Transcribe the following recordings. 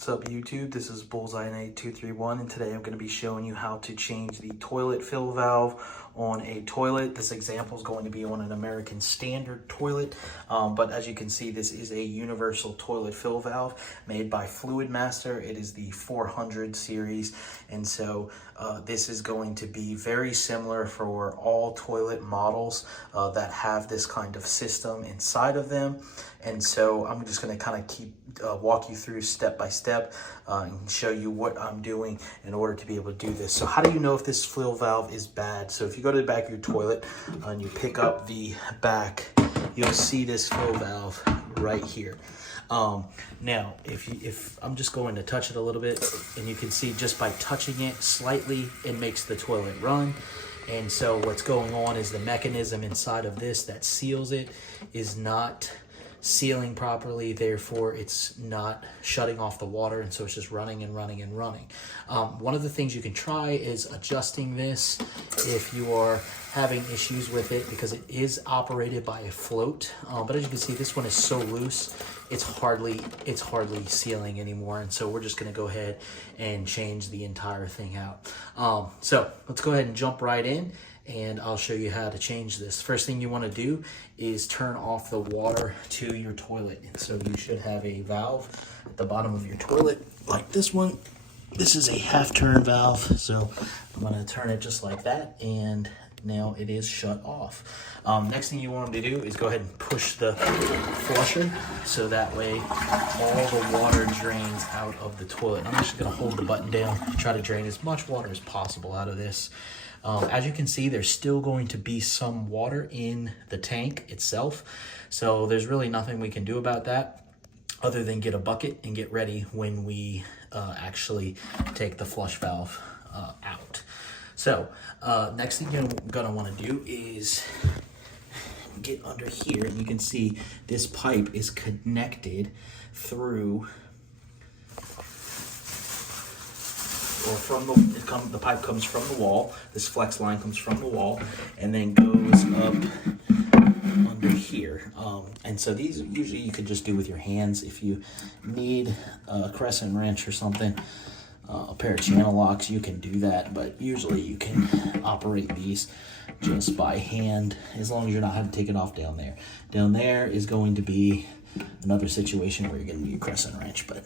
What's up YouTube? This is Bullseye8231 and today I'm going to be showing you how to change the toilet fill valve on a toilet. This example is going to be on an American Standard toilet, but as you can see, this is a universal toilet fill valve made by Fluidmaster. It is the 400 series, and so this is going to be very similar for all toilet models that have this kind of system inside of them. And so I'm just going to kind of walk you through step by step and show you what I'm doing in order to be able to do this. So how do you know if this fill valve is bad? So if you go to the back of your toilet and you pick up the back, you'll see this fill valve right here. Now, if I'm just going to touch it a little bit, and you can see just by touching it slightly, it makes the toilet run. And so what's going on is the mechanism inside of this that seals it is not sealing properly, therefore it's not shutting off the water, and so it's just running and running and running. One of the things you can try is adjusting this if you are having issues with it, because it is operated by a float, but as you can see, this one is so loose it's hardly sealing anymore, and so we're just going to go ahead and change the entire thing out. So let's go ahead and jump right in, and I'll show you how to change this. First thing you want to do is turn off the water to your toilet. And so you should have a valve at the bottom of your toilet like this one. This is a half turn valve, so I'm going to turn it just like that, and now it is shut off. Next thing you want to do is go ahead and push the flusher, so that way all the water drains out of the toilet. I'm just going to hold the button down, try to drain as much water as possible out of this. As you can see, there's still going to be some water in the tank itself, so there's really nothing we can do about that other than get a bucket and get ready when we actually take the flush valve out. So next thing you're gonna want to do is get under here, and you can see this pipe is connected through, or from the pipe comes from the wall. This flex line comes from the wall and then goes up under here. And so these usually you could just do with your hands. If you need a crescent wrench or something, a pair of channel locks, you can do that, but usually you can operate these just by hand, as long as you're not having to take it off down there. Down there is going to be another situation where you're going to need a crescent wrench, but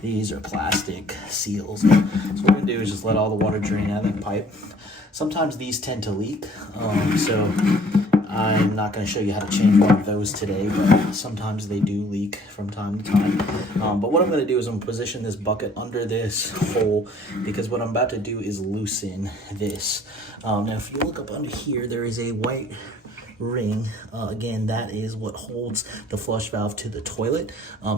these are plastic seals. So what we're going to do is just let all the water drain out of the pipe. Sometimes these tend to leak, so I'm not going to show you how to change one of those today, but sometimes they do leak from time to time. But what I'm going to do is I'm going to position this bucket under this hole, because what I'm about to do is loosen this. Now if you look up under here, there is a white ring. Again, that is what holds the flush valve to the toilet.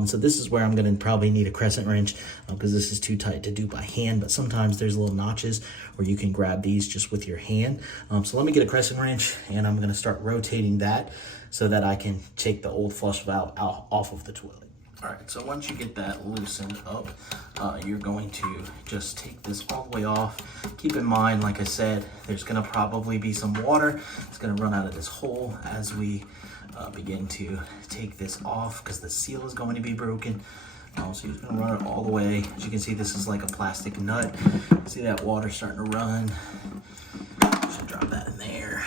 So this is where I'm going to probably need a crescent wrench, because this is too tight to do by hand, but sometimes there's little notches where you can grab these just with your hand. So let me get a crescent wrench, and I'm going to start rotating that so that I can take the old flush valve out off of the toilet. All right, so once you get that loosened up, you're going to just take this all the way off. Keep in mind, like I said, there's gonna probably be some water. It's gonna run out of this hole as we begin to take this off, because the seal is going to be broken. So you're just gonna run it all the way. As you can see, this is like a plastic nut. See that water starting to run? Should drop that in there.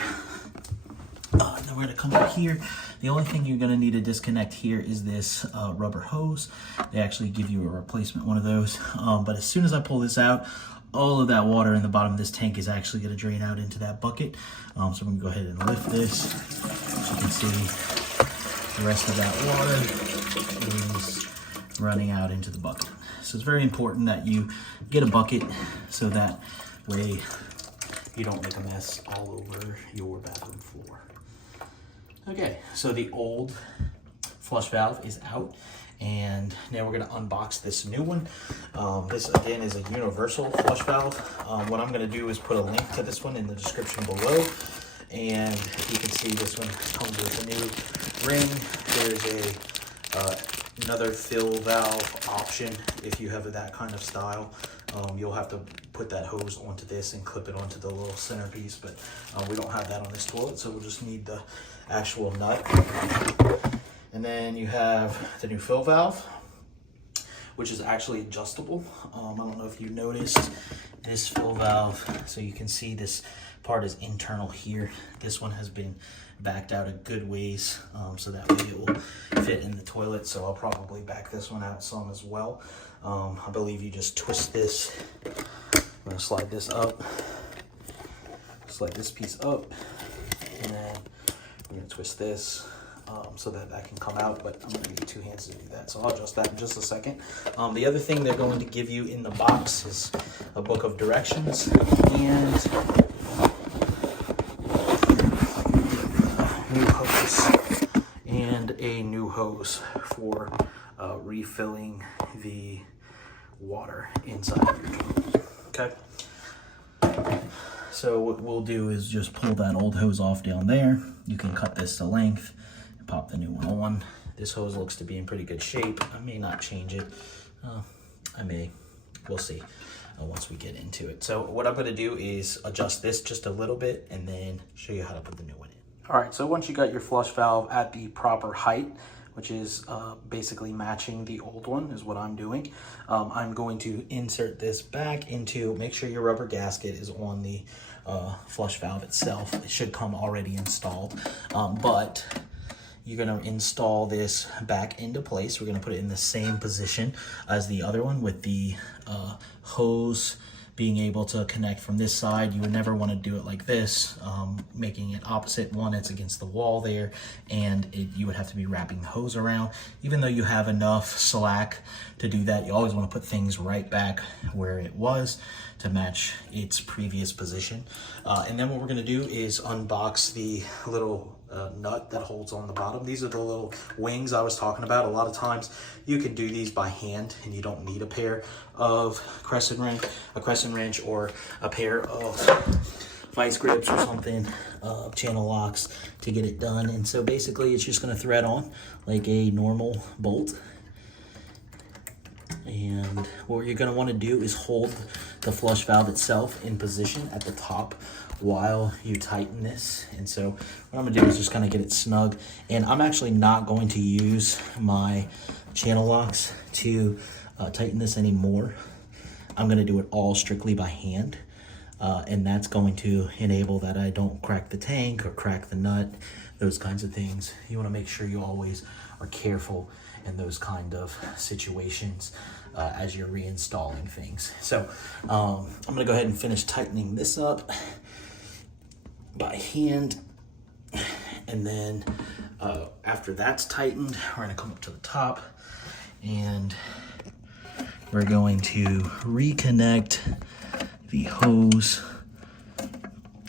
And then we're gonna come over here. The only thing you're gonna need to disconnect here is this rubber hose. They actually give you a replacement one of those. But as soon as I pull this out, all of that water in the bottom of this tank is actually gonna drain out into that bucket. So I'm gonna go ahead and lift this. As you can see, the rest of that water is running out into the bucket. So it's very important that you get a bucket, so that way you don't make a mess all over your bathroom floor. Okay, so the old flush valve is out, and now we're gonna unbox this new one. This again is a universal flush valve. What I'm gonna do is put a link to this one in the description below, and you can see this one comes with a new ring. There's another fill valve option if you have that kind of style. You'll have to put that hose onto this and clip it onto the little centerpiece, but we don't have that on this toilet, so we'll just need the actual nut. And then you have the new fill valve. which is actually adjustable. I don't know if you noticed this fill valve, so you can see this part is internal here. This one has been backed out a good ways, so that way it will fit in the toilet. So I'll probably back this one out some as well. I believe you just twist this. I'm gonna slide this up, slide this piece up, and then we're gonna twist this so that that can come out, but I'm gonna need 2 hands to do that. So I'll adjust that in just a second. The other thing they're going to give you in the box is a book of directions and new hose and a new hose for refilling the water inside of your toilet. Okay. So what we'll do is just pull that old hose off down there. You can cut this to length and pop the new one on. This hose looks to be in pretty good shape. I may not change it. I may. We'll see once we get into it. So what I'm going to do is adjust this just a little bit and then show you how to put the new one in. All right, so once you got your flush valve at the proper height, which is basically matching the old one is what I'm doing. I'm going to insert this back into, make sure your rubber gasket is on the flush valve itself. It should come already installed, but you're gonna install this back into place. We're gonna put it in the same position as the other one with the hose being able to connect from this side. You would never want to do it like this, making it opposite. One, it's against the wall there, and you would have to be wrapping the hose around. Even though you have enough slack to do that, you always want to put things right back where it was to match its previous position. And then what we're going to do is unbox the little nut that holds on the bottom. These are the little wings I was talking about. A lot of times you can do these by hand and you don't need a pair of crescent wrench or a pair of vice grips or something, channel locks to get it done. And so basically it's just going to thread on like a normal bolt. And what you're going to want to do is hold the flush valve itself in position at the top while you tighten this. And so what I'm gonna do is just kind of get it snug. And I'm actually not going to use my channel locks to tighten this anymore. I'm gonna do it all strictly by hand. And that's going to enable that I don't crack the tank or crack the nut, those kinds of things. You wanna make sure you always are careful in those kind of situations as you're reinstalling things. So I'm gonna go ahead and finish tightening this up by hand, and then after that's tightened, we're gonna come up to the top and we're going to reconnect the hose.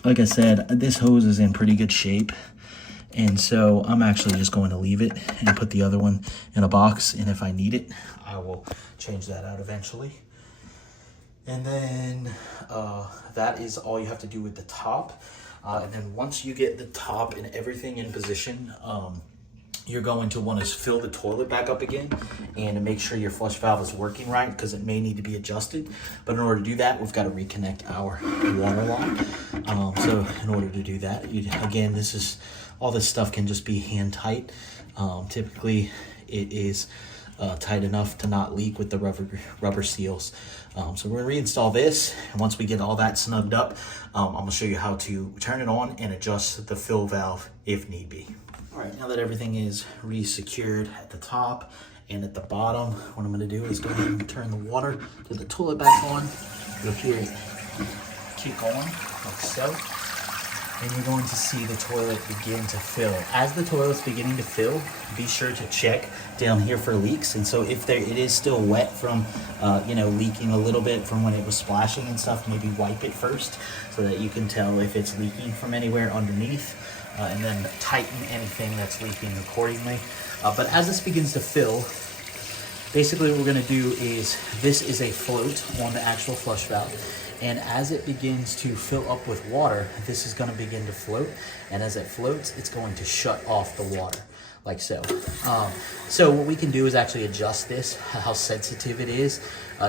Like I said, this hose is in pretty good shape, and so I'm actually just going to leave it and put the other one in a box, and if I need it, I will change that out eventually. And then that is all you have to do with the top. And then once you get the top and everything in position, you're going to want to fill the toilet back up again and to make sure your flush valve is working right, because it may need to be adjusted. But in order to do that, we've got to reconnect our water line. So in order to do that, again, all this stuff can just be hand tight. Typically it is tight enough to not leak with the rubber seals. So we're gonna reinstall this, and once we get all that snugged up, I'm gonna show you how to turn it on and adjust the fill valve if need be. All right, now that everything is re-secured at the top and at the bottom, what I'm gonna do is go ahead and turn the water to the toilet back on. You'll hear it kick on like so. And you're going to see the toilet begin to fill. As the toilet's beginning to fill, be sure to check down here for leaks. And so if it is still wet from, leaking a little bit from when it was splashing and stuff, maybe wipe it first so that you can tell if it's leaking from anywhere underneath, and then tighten anything that's leaking accordingly. But as this begins to fill, basically what we're gonna do is, this is a float on the actual flush valve. And as it begins to fill up with water, this is going to begin to float. And as it floats, it's going to shut off the water. like so. So what we can do is actually adjust this, how sensitive it is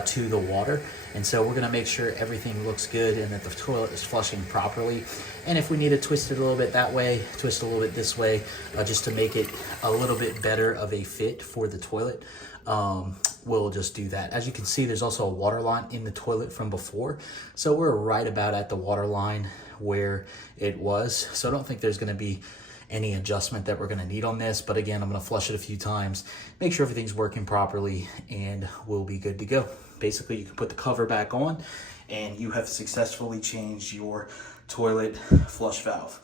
to the water. And so we're gonna make sure everything looks good and that the toilet is flushing properly. And if we need to twist it a little bit that way, twist a little bit this way, just to make it a little bit better of a fit for the toilet, we'll just do that. As you can see, there's also a water line in the toilet from before. So we're right about at the water line where it was. So I don't think there's gonna be any adjustment that we're gonna need on this. But again, I'm gonna flush it a few times, make sure everything's working properly, and we'll be good to go. Basically, you can put the cover back on and you have successfully changed your toilet flush valve.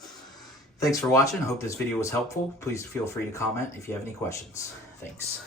Thanks for watching. I hope this video was helpful. Please feel free to comment if you have any questions. Thanks.